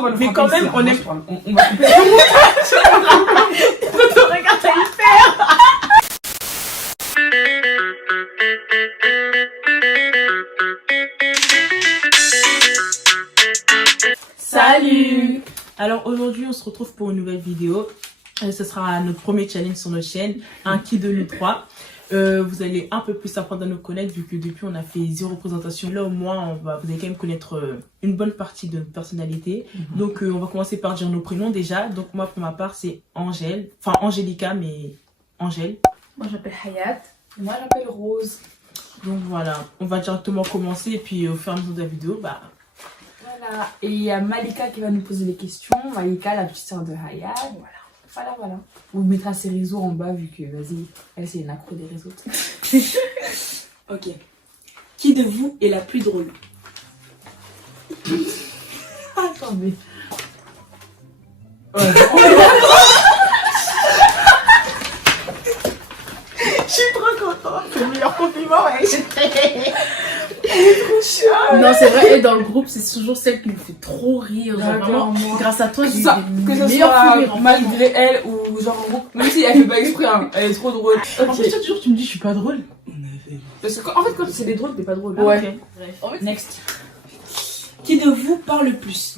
on va le Mais frapper quand ici, même, hein. on Moi, aime- je parle. On va couper le montage. Regarde, ça y fait. Salut! Alors aujourd'hui on se retrouve pour une nouvelle vidéo. Ce sera notre premier challenge sur notre chaîne, un qui de nous trois. Vous allez un peu plus apprendre à nous connaître vu que depuis on a fait 0 présentation. Là au moins vous allez quand même connaître une bonne partie de notre personnalité. Donc on va commencer par dire nos prénoms déjà. Donc moi pour ma part c'est Angèle, enfin Angélica mais Angèle. Moi j'appelle Hayat. Et moi, j'appelle Rose. Donc voilà, on va directement commencer et puis au fur et à mesure de la vidéo, bah... Voilà. Et il y a Malika qui va nous poser des questions. Malika, la petite sœur de Hayat. Voilà. On mettra ses réseaux en bas vu que, vas-y, elle c'est une accro des réseaux. Ok. Qui de vous est la plus drôle? Attendez. Je suis trop contente, c'est le meilleur compliment, ouais. Non, c'est vrai, et dans le groupe, c'est toujours celle qui me fait trop rire. Genre, vraiment, grâce à toi, j'ai Que des ce meilleurs soit fous rires. malgré elle ou genre en groupe. Même si elle fait pas exprès, hein, elle est trop drôle. En plus, toi, toujours, tu me dis, je suis pas drôle. Parce que en fait, quand c'est des drôles, t'es pas drôle. Ouais. Ok. Next. Qui de vous parle le plus?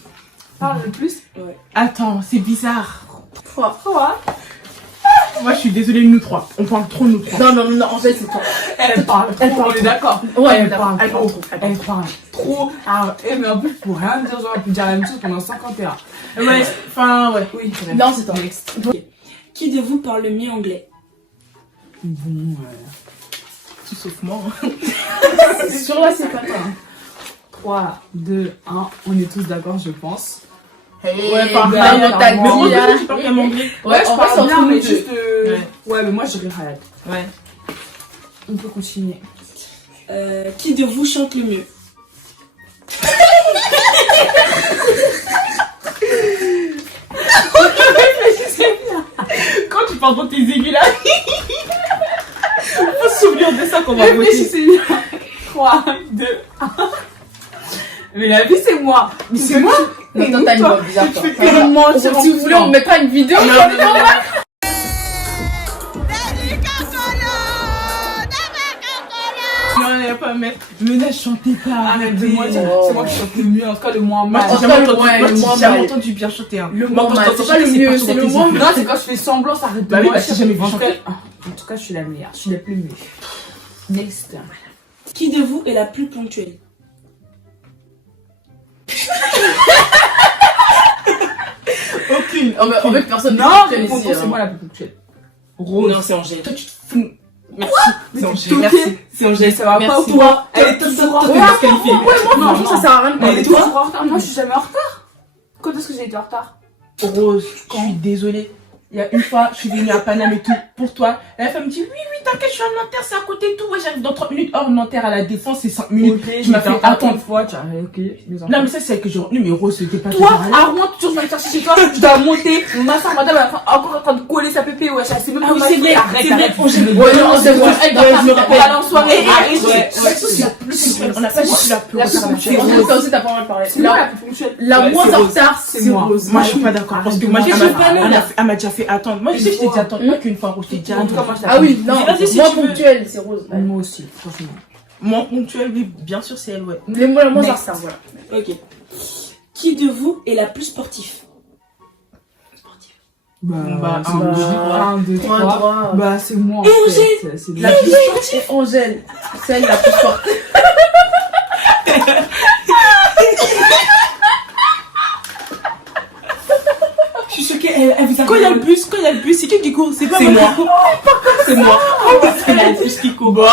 Parle le plus. Attends, c'est bizarre. Quoi? Moi, je suis désolée, nous trois. On parle trop, nous trois. Non, en fait, c'est toi. Elle parle trop, on est d'accord. Ouais, Elle d'accord, parle elle parle trop. trop. Elle parle trop. Ah, mais en plus, pour rien dire, genre, elle peut dire la même chose pendant 51. Ouais, enfin, ouais. Oui, Non, c'est toi. Next. Qui de vous parle le mieux anglais? Bon, Tout sauf moi. Hein. Sur là, c'est pas toi. 3, 2, 1. On est tous d'accord, je pense. Ouais, par bah, là, alors, mais moi, moi, hein. je parle bien anglais. Ouais, je en vrai, c'est parle bien, entre mais nous deux. juste. Ouais. Ouais, mais moi, je dirais Hayat. Ouais. On peut continuer. Qui de vous chante le mieux? Quand tu parles dans tes aigus là, faut se souvenir de ça qu'on va voter. Réfléchissez bien. 3, 2, 1. Mais la vie, c'est moi. Mais c'est moi. Non, toi, t'as une voix bizarre, toi. Tu fais que mentir en Si vous voulez, on mettra une vidéo. Non, il n'y a pas à mettre. Mais là, je chantais pas. Arrête de moi dire. C'est moi qui chante le mieux, en tout cas le moins Moi, mal. j'ai jamais entendu, ouais, moi, le j'ai moins jamais mal. entendu bien chanter. Hein. Le Moi, moins quand mal, je t'entends c'est pas le chanter, mieux, parti c'est dans le tes moins aigus. Non, c'est quand je fais semblant, ça arrête de Bah oui, moi. parce que j'ai jamais vu En tout chanter. cas- En tout cas, je suis la meilleure. Je suis la plus meilleure. Next. Qui de vous est la plus ponctuelle? Aucune. En fait, personne Non, ne mais connaît c'est ici. moi la plus ponctuelle. Non, c'est Angèle. Toi, tu te fous. Merci. C'est Angèle. toquée. Merci. C'est Angèle. Ça va Merci. pas ou quoi? Elle est Toi, toujours en t'es retard. disqualifiée. Moi, franchement, ça sert à rien de Elle parler est de toi. toujours en retard. Moi, je suis jamais en retard. Quand est-ce que j'ai été en retard? Rose, je suis désolée. Il y a une fois, je suis venue à Paname et tout, pour toi. La femme me dit, oui, t'inquiète, je suis à Nanterre, c'est à côté et tout. Ouais, j'arrive dans 30 minutes. Or, Nanterre à la Défense, c'est 5 minutes. Ok, tu m'as fait attendre. une fois, tu as ok. Non, mais ça, c'est celle que j'ai retenue, mais Rose, c'était pas Toi, toujours là. à Rouen, toujours je vais chercher chez toi, je dois monter. Ma soeur, madame, elle est encore en train de coller sa pépé, ouais, je sais même Ah pas oui, ma c'est fille. vrai, Arrête, c'est vrai. arrête. Ouais, non, c'est vrai. Elle doit je me pas rappelle. aller en soirée. Arrête, Ouais, ouais. la plus ponctuelle. On n'a pas dit la plus La plus ponctuelle. ponctuelle. En fait, toi aussi, t'as pas le droit de parler. C'est moi la plus ponctuelle. La Ouais, moins c'est en Rose. retard, C'est c'est moi. Rose. Moi, je suis pas d'accord. Parce que moi, Arrête, elle je m'a- veux pas, elle m'a déjà fait attendre. Moi, je sais que je t'ai déjà attendu. Pas qu'une fois, Rose, je t'ai déjà En tout cas, attendu. moi, je Ah oui, non, Vas-y, si moins tu veux. ponctuelle, c'est Rose. Moi aussi, franchement. Moins ponctuelle, oui, bien sûr, c'est elle, ouais. Les moins en Next. retard, voilà. Ok. Qui de vous est la plus sportif? Bah, Bah, c'est un, moi. deux, 1, 2, 3, 3. 3. Bah, c'est moi. en Et fait. Angèle. C'est La plus sportive, Angèle. Celle la plus sportive. Je suis choquée, elle vous a... Quand il y a le bus, c'est qui court? C'est pas C'est moi moi. qui court. C'est moi. C'est le bus qui court.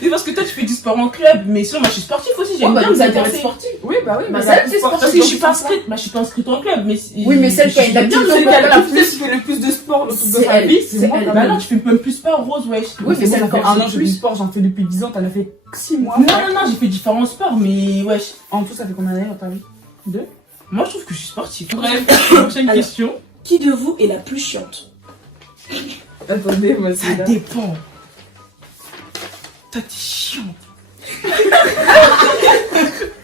C'est parce que toi, tu fais du sport en club, mais sinon, moi, je suis sportive aussi, j'aime bien nous me intéresse dépenser. sportive. Oui, bah oui. Bah, mais ça, la plus c'est sportive, Parce que je suis donc, pas inscrite, je suis pas inscrite en club, mais... Oui, mais celle qui a j'aime bien l'habitude, me Celle qui dépenser. a la plus, qui fait le plus de sport dans toute C'est sa elle. vie, C'est c'est moi. elle. Bah non, tu fais même plus sport, Rose, wesh. Oui, mais ça celle fait qui un a an, je fais du sport, j'en fais depuis 10 ans, t'en as fait 6 mois. Non, j'ai fait différents sports, mais wesh. En tout, ça fait combien d'années dans ta vie? 2. Moi, je trouve que je suis sportive. Bref. Prochaine Alors. question. Qui de vous est la plus chiante? Attendez, moi, Ça c'est là. dépend. Toi, t'es chiante.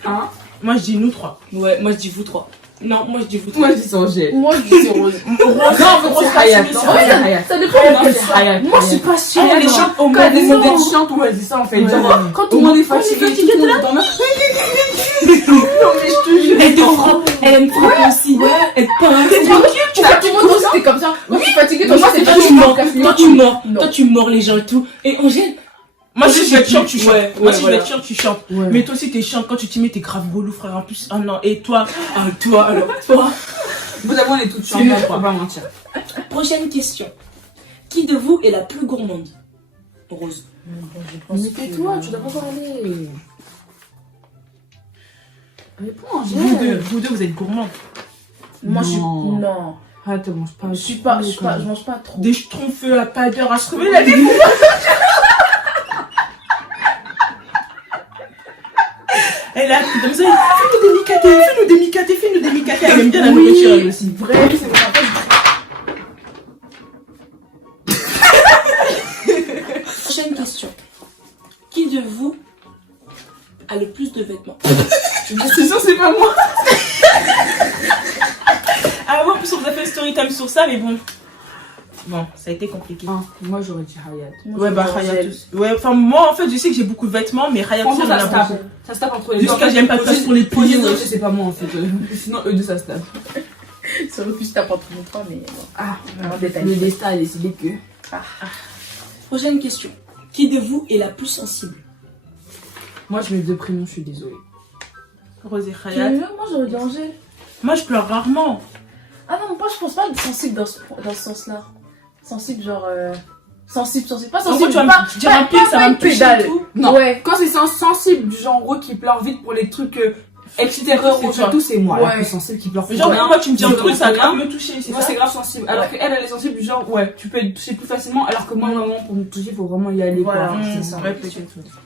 Hein? Moi, je dis nous trois. Ouais, moi je dis vous trois. Non, moi, je dis vous trois. Moi je dis c'est Angèle. Moi, je dis c'est Rose. Non, c'est Hayat. Non, c'est Hayat. Ça dépend Non, de quel c'est Hayat. Moi, je suis pas sûre. Hayat, les non. chante au Quand même elle moment. est chiante, on va dire ça en fait. Ouais. Genre, Quand tout le monde est fatigué, tout le monde est dans la... Non mais je te jure. Elle te frappe, elle aime frapper aussi. Elle te pince. Tu fais tout le monde aussi, t'es comme ça. Moi, je suis fatiguée, Toi, toi, c'est c'est toi, tu mords. Toi, tu mords. Non. Toi, tu mords les gens et tout. Et Angèle, Moi, si je vais être chiante, tu chantes. Ouais, Moi, si je vais voilà. être chiante, tu chantes. Ouais. Mais toi aussi, t'es chiante. Quand tu t'y mets, t'es grave relou, frère. En plus, ah non. Et toi, toi, alors, toi. Vous avouez, on est toutes chiantes, C'est nous je peux pas mentir. Prochaine question. Qui de vous est la plus gourmande? Rose. Mais tais-toi, tu dois pas parler. Réponds, vous deux, vous êtes gourmands. Moi, je suis. Non. Non. Ah, tu manges pas. Je mange pas trop. Des schtroumpfs à pas d'heure à se trouver la vie. Elle a comme ça, fais-nous des micatés. Elle aime bien la nourriture, elle aussi. Vrai, c'est vrai. Prochaine question. Qui de vous a le plus de vêtements? C'est sûr, c'est pas moi. Ah ouais, en plus, on vous a fait un story time sur ça, mais bon. Bon, ça a été compliqué. Ah, moi j'aurais dit Hayat. Ouais, bah, Hayat aussi. Ouais, enfin, moi, en fait, je sais que j'ai beaucoup de vêtements, mais Hayat aussi, Franchement, on en ça a se tape. beaucoup. Ça se tape entre les deux. Jusqu'à j'aime pas de place pour les plier, ouais. C'est pas moi en fait. Sinon, eux deux, ça se tape. Ça aurait pu se taper entre nous trois, mais bon. Ah, En détail. le destin a décidé que. Prochaine question. Qui de vous est la plus sensible? Moi, je mets deux prénoms, je suis désolée. Rose et Tu Hayat. veux, moi, j'aurais dit Angèle. Moi, je pleure rarement. Ah non, moi, je pense pas être sensible dans ce sens-là. Sensible, genre. Sensible. Pas En gros, sensible, tu vas pas. me dire un pied, ça va me toucher pédale. et tout. Non, Ouais. quand c'est sensible, du genre en gros qui pleure vite pour les trucs extérieurs C'est ou toi. tout, c'est moi. Ouais. La plus sensible qui pleure pour Genre, rien. moi, tu me dis un Je truc, ça va rien. grave me toucher, c'est Moi, ça? c'est grave sensible. Alors qu'elle, elle est sensible du genre, ouais, tu peux être touché plus facilement. Alors que moi, vraiment, pour me toucher, il faut vraiment y aller. Voilà, quoi. c'est ça. Ouais, peut-être.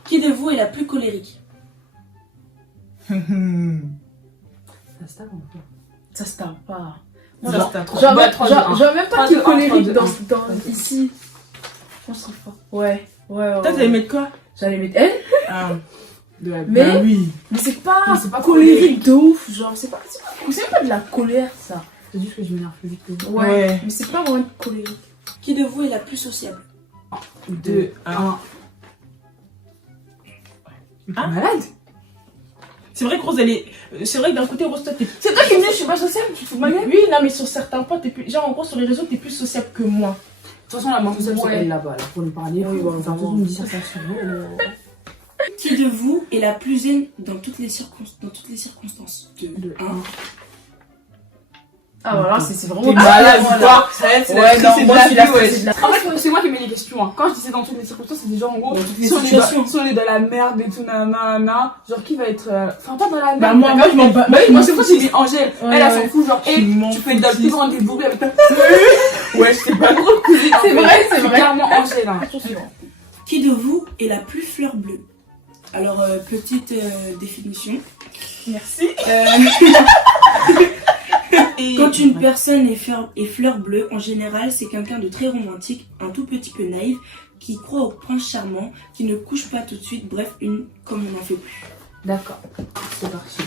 Qui de vous est la plus colérique? Ça se tape un peu. Ça se tape pas. Moi, Genre, c'est un trop. Genre, Bah, même- 3, genre, 2, 1. genre même pas 3, qu'il est 2, 1, colérique 3, dans ici. Je trouve pas. Ouais. Toi, t'allais mettre quoi? J'allais mettre elle, Ah, mais, bah oui. mais c'est pas, Mais c'est pas colérique de ouf. Genre, c'est même pas de la colère, ça. C'est juste que je m'énerve plus vite que vous. Ouais. Mais c'est pas vraiment colérique. Qui de vous est la plus sociable? 2, 1. Ah. Malade? C'est vrai que Rose, elle est. C'est vrai que d'un côté, Rose, toi, t'es. C'est toi qui me dis, je suis pas sociable, tu te fous de ma gueule? Oui, non, mais sur certains points, t'es plus. Genre, en gros, sur les réseaux, t'es plus sociable que moi. De toute façon, la main sociale, c'est Ouais. elle là-bas, là, pour lui parler. Oui, voilà, Enfin, vraiment. me dire ça sur vous. Qui de vous est la plus zen dans toutes les circonstances? 2, 1. Ah, voilà, c'est vraiment. T'es malade ou voilà. quoi? C'est Ouais, la non, c'est de moi, la je suis la vie, ouais. c'est de la. En fait, c'est moi qui mets les questions. Hein. Quand je disais dans toutes les circonstances, c'est des gens en gros. Dans toutes les Si on, situations. si on est dans la merde et tout, nanana. Genre, qui va être. Enfin, pas dans la merde. Bah, moi, je m'en bats. Bah oui, moi, c'est moi qui dis Angèle. Ouais, Elle, elle ouais. s'en fout. Genre, Je m'en tu peux être dans le fous. plus grand des bourrées avec ta. Ouais, c'est pas trop cousine. C'est vrai, c'est vrai. Clairement Angèle. Hein. Qui de vous est la plus fleur bleue? Alors, petite définition. Merci. Et... Quand une personne est fleur bleue, en général, c'est quelqu'un de très romantique, un tout petit peu naïf, qui croit au prince charmant, qui ne couche pas tout de suite, bref, une comme on n'en fait plus. D'accord. C'est parti.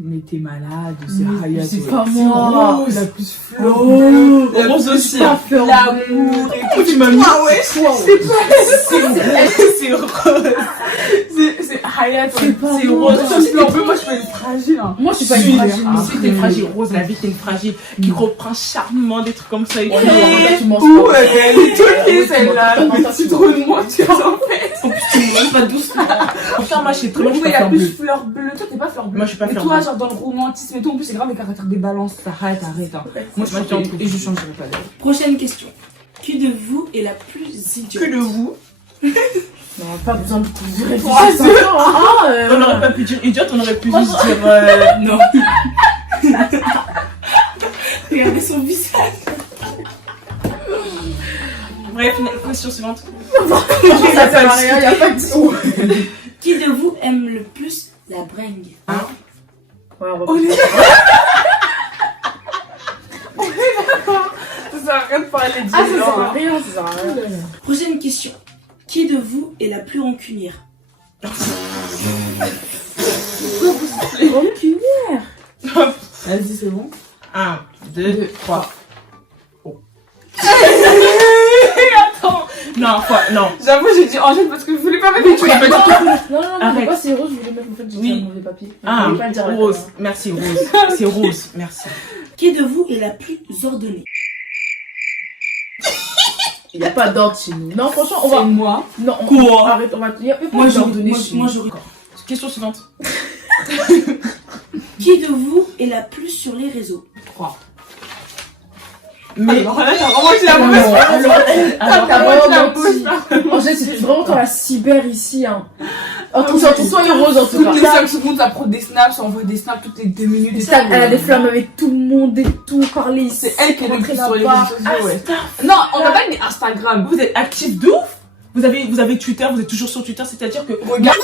Mais t'es malade, c'est Hayat. C'est ouais. pas C'est moi. Rose, la plus fleur. Oh, La Rose plus aussi. pas fleur. L'amour et tout. Tu m'as mis. Ah ouais, C'est Rose. c'est Hayat. C'est pas C'est moi. Rose. Toi, c'est un peu, moi, je suis une fragile. Hein. Moi, je suis pas Si, une fragile. Ah, si t'es fragile, Rose, la vie t'es une fragile. Qui reprend charmement des trucs comme ça. Et Ouais, tout. non, tu manges Ouh, pas. elle est toquée, celle-là. Ouais, Mais c'est trop de moi, tu en fait. En plus, tu me manges pas doucement. Enfin, moi, je sais très bien que je Oui, suis il y pas a fleur plus bleue. fleur bleue. Toi, t'es pas fleur bleue. Moi, je suis pas Mais fleur toi, bleue. genre dans le romantisme et tout, en plus, c'est grave les caractères des balances. Arrête. Hein. Moi, je Moi, change je et je changerai pas d'ailleurs. Prochaine question. Qui de vous est la plus idiote? Que de vous. Non, pas besoin de réfléchir Ah, 5 ans. Hein, On n'aurait pas pu dire idiote, on aurait pu juste dire. Non. Regardez son visage. Bref, question suivante. Ça sert à rien, y a pas de sous. Qui de vous aime le plus la bringue? Ouais, on On est va Ça sert à rien de parler de Ah, ça sert à rien, ça sert à rien. Prochaine question. Qui de vous est la plus rancunière? Pourquoi vous Reculère. Vas-y, c'est bon. 1, 2, 3. Attends. Non, quoi, non. J'avoue, j'ai dit Angèle parce que je voulais pas mettre Mais les tu l'as pas dit. Non, Arrête. pourquoi c'est rose? Je voulais mettre en fait, j'ai Oui. dit un mauvais papier. Je Ah, voulais pas le dire à la rose. caméra. Merci, rose. C'est rose, merci. Qui de vous est la plus ordonnée? Il n'y a pas d'ordre chez nous. Non, franchement, on C'est va. moi. Non, on Quoi? arrête, on va. Il y a pas Moi, d'ordre donné moi, chez moi, nous. j'aurais. Question suivante. Qui de vous est la plus sur les réseaux? 3. Mais. Alors là, t'as vraiment dit la mauvaise Alors, Alors, t'as vraiment vraiment la menti. Angèle, c'est vraiment toi la cyber ici, hein. En tout cas, toi et Rose, en tout Toutes les cas. 5 secondes, ça prend des snaps, ça envoie des snaps toutes les 2 minutes. et Ça, tout. elle a des flammes avec tout le monde et tout, parler ici. C'est elle qui est le rentrer plus sur les là-bas. réseaux sociaux, ouais. Non, on n'a pas dit Instagram. vous êtes actif de ouf? Vous avez Twitter, vous êtes toujours sur Twitter, c'est-à-dire que. Regarde.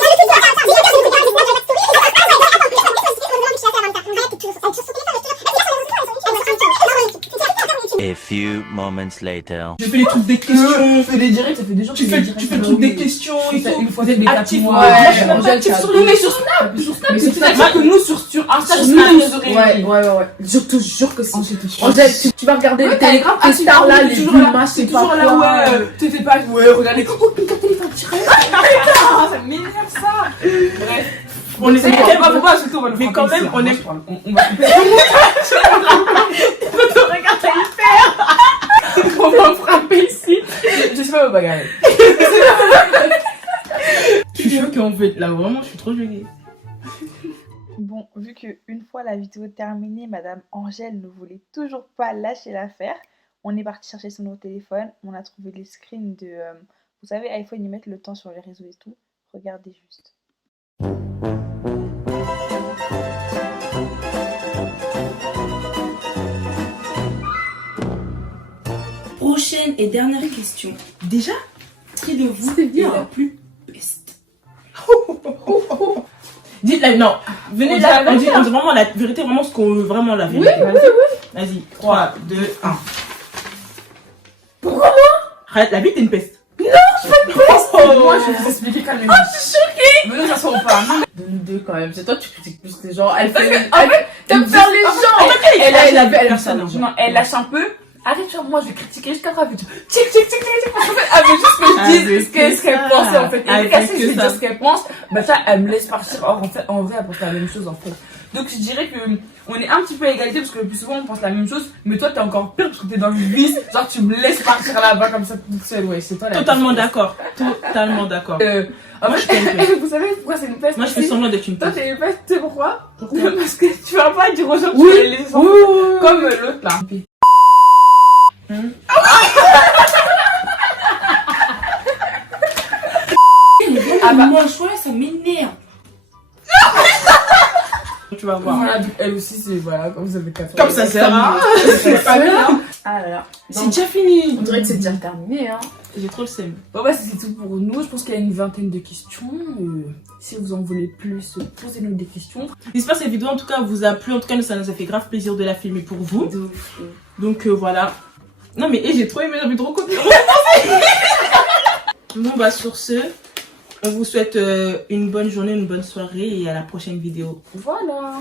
A few moments later. Je fais les trucs des questions. fais des directs, ça fait des jours que Tu fais le truc des questions et Ça, tout. une fois Vous êtes tous les 4 actifs. mois. Moi, je suis Ouais, même pas active sur les Mais sur Snap, Mais c'est c'est-à-dire que nous sur Insta, Sur je nous, mets les oreilles. ouais. Je te jure que c'est. Angèle, Angèle, tu vas regarder les télégraphes, tes stars là, les toujours là, Bulma, c'est c'est pas toujours là, quoi. ouais, tu fais pas, ouais, regardez, oh, une carte téléphone direct. Ah, ça m'énerve ça. Bref, On est faut pas insulter, on va le Mais frapper quand même, ici, on hein. est- On va couper. On va frapper ici. Je sais pas où bagarrer. Je suis choquée en fait. Là, vraiment, je suis trop choquée. Bon, vu qu'une fois la vidéo terminée, Madame Angèle ne voulait toujours pas lâcher l'affaire, on est parti chercher son nouveau téléphone. On a trouvé les screens de... vous savez, iPhone, ils mettent le temps sur les réseaux et tout. Regardez juste. Prochaine et dernière question. Déjà? Qui de vous C'était est bien. la plus peste? Dites-la, non. Venez On là, dit la on dit vraiment la vérité, vraiment ce qu'on veut, vraiment la vérité. Vas-y, 3, 2, 1. Pourquoi moi? Arrête, la vie, t'es une peste. Moi, je vais vous expliquer quand même. Je suis choquée. Venez, ça soit pas. De nous deux quand même, c'est toi tu critiques plus les gens. Elle Parce fait. que, en fait, T'aimes faire les gens. elle personne. lâche un peu. Arrête, genre, moi, je vais critiquer jusqu'à après. Tic. Parce qu'en fait, elle veut juste que je dise ce qu'elle pense, en fait. Et Avec dès qu'elle sait que je que vais ça. dire ce qu'elle pense, bah, ça, elle me laisse partir. Or, en fait, en vrai, elle pense la même chose, en fait. Donc, je dirais que, on est un petit peu à égalité parce que le plus souvent, on pense la même chose. Mais toi, t'es encore pire parce que t'es dans le vice. Genre, tu me laisses partir là-bas comme ça toute seule. Ouais, c'est toi la Totalement peste. d'accord. Totalement d'accord. En Moi, fait, je fais une peste. vous savez pourquoi c'est une peste? Moi, je fais aussi semblant d'être une Toi, peste. t'es une peste, tu sais pourquoi? Parce que tu vas pas dire aux gens que Oui, tu vas les laisser comme l'autre là. Ah bah, moi, je vois, ça m'énerve. Tu vas voir. Voilà, elle aussi, c'est voilà, comme vous avez 4 Comme ça sert à C'est pas bien. Ah là là. C'est déjà fini. On dirait que c'est déjà terminé, hein. J'ai trop le seum. Bon, bah, c'est tout pour nous. Je pense qu'il y a une vingtaine de questions. Si vous en voulez plus, posez-nous des questions. J'espère que cette vidéo en tout cas vous a plu. En tout cas, ça nous a fait grave plaisir de la filmer pour vous. Donc voilà. Non mais j'ai trop aimé, j'avais trop copié. Bon bah sur ce, on vous souhaite une bonne journée, une bonne soirée et à la prochaine vidéo. Voilà.